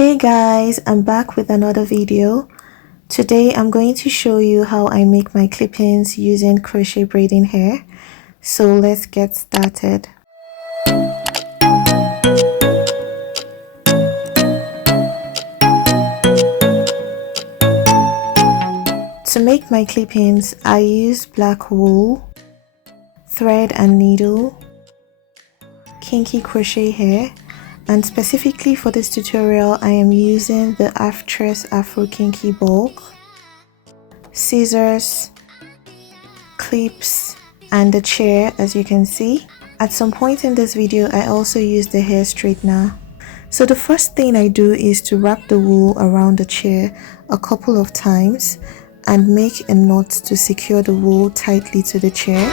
Hey guys, I'm back with another video. Today I'm going to show you how I make my clip-ins using crochet braiding hair. So let's get started. To make my clip-ins, I use black wool, thread and needle, kinky crochet hair, and specifically for this tutorial I am using the Aftress Afro kinky bulk, scissors, clips, and the chair. As you can see, at some point in this video I also used the hair straightener. So the first thing I do is to wrap the wool around the chair a couple of times and make a knot to secure the wool tightly to the chair.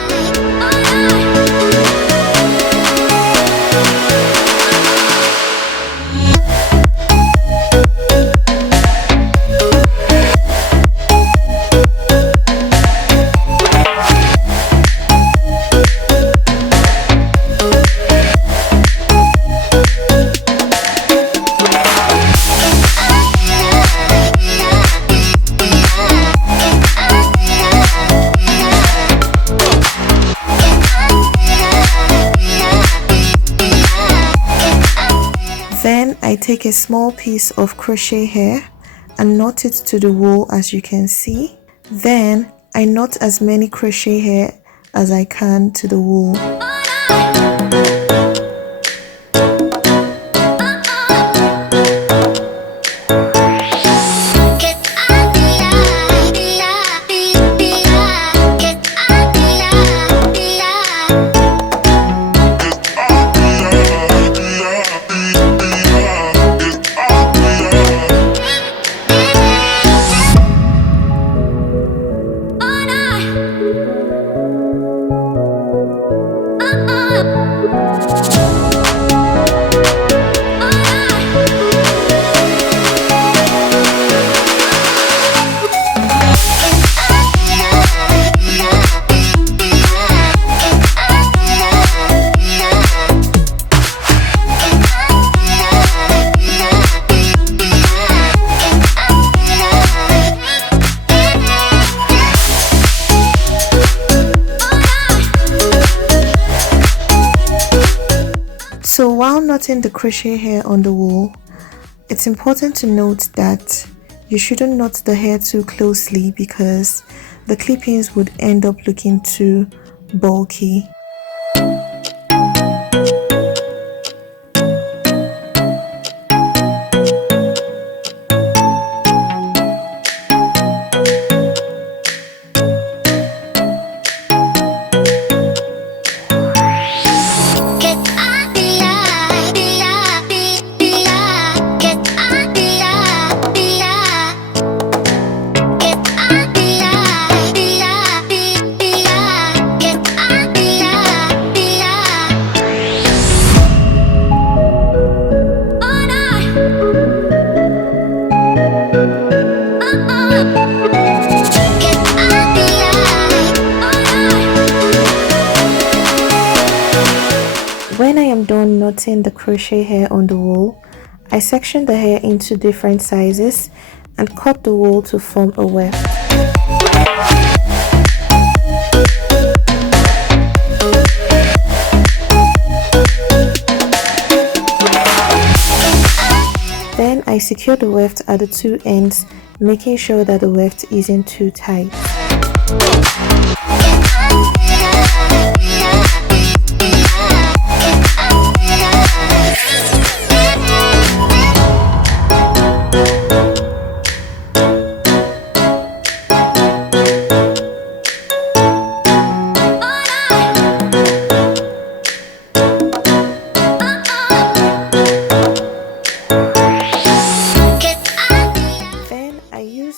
Then I take a small piece of crochet hair and knot it to the wool, as you can see. Then I knot as many crochet hair as I can to the wool. So while knotting the crochet hair on the wool, it's important to note that you shouldn't knot the hair too closely because the clip-ins would end up looking too bulky. When I am done knotting the crochet hair on the wool, I section the hair into different sizes and cut the wool to form a weft. Then I secure the weft at the two ends, making sure that the weft isn't too tight.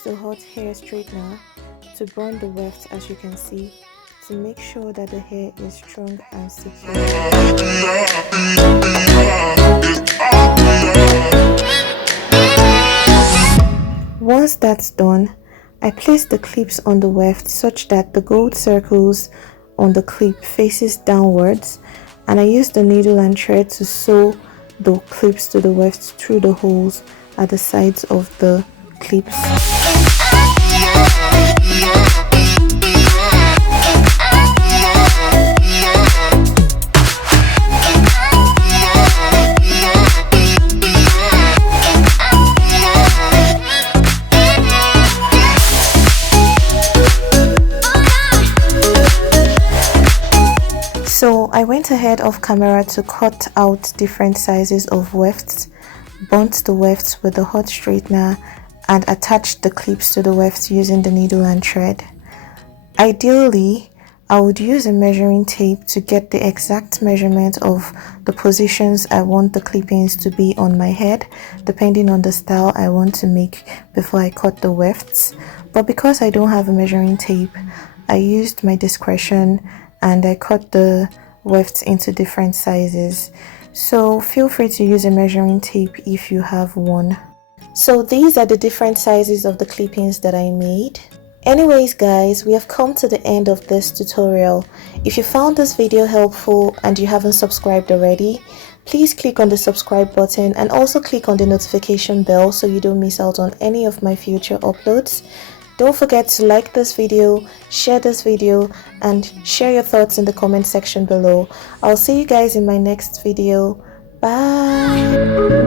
The hot hair straightener to burn the wefts, as you can see, to make sure that the hair is strong and secure. Once that's done, I place the clips on the weft such that the gold circles on the clip faces downwards, and I use the needle and thread to sew the clips to the weft through the holes at the sides of the clips. So I went ahead off camera to cut out different sizes of wefts, burnt the wefts with the hot straightener, and attached the clips to the wefts using the needle and thread. Ideally, I would use a measuring tape to get the exact measurement of the positions I want the clippings to be on my head, depending on the style I want to make before I cut the wefts. But because I don't have a measuring tape, I used my discretion and I cut the wefts into different sizes. So feel free to use a measuring tape if you have one. So these are the different sizes of the clippings that I made. Anyways guys, we have come to the end of this tutorial. If you found this video helpful and you haven't subscribed already, please click on the subscribe button and also click on the notification bell so you don't miss out on any of my future uploads. Don't forget to like this video, share this video, and share your thoughts in the comment section below. I'll see you guys in my next video. Bye!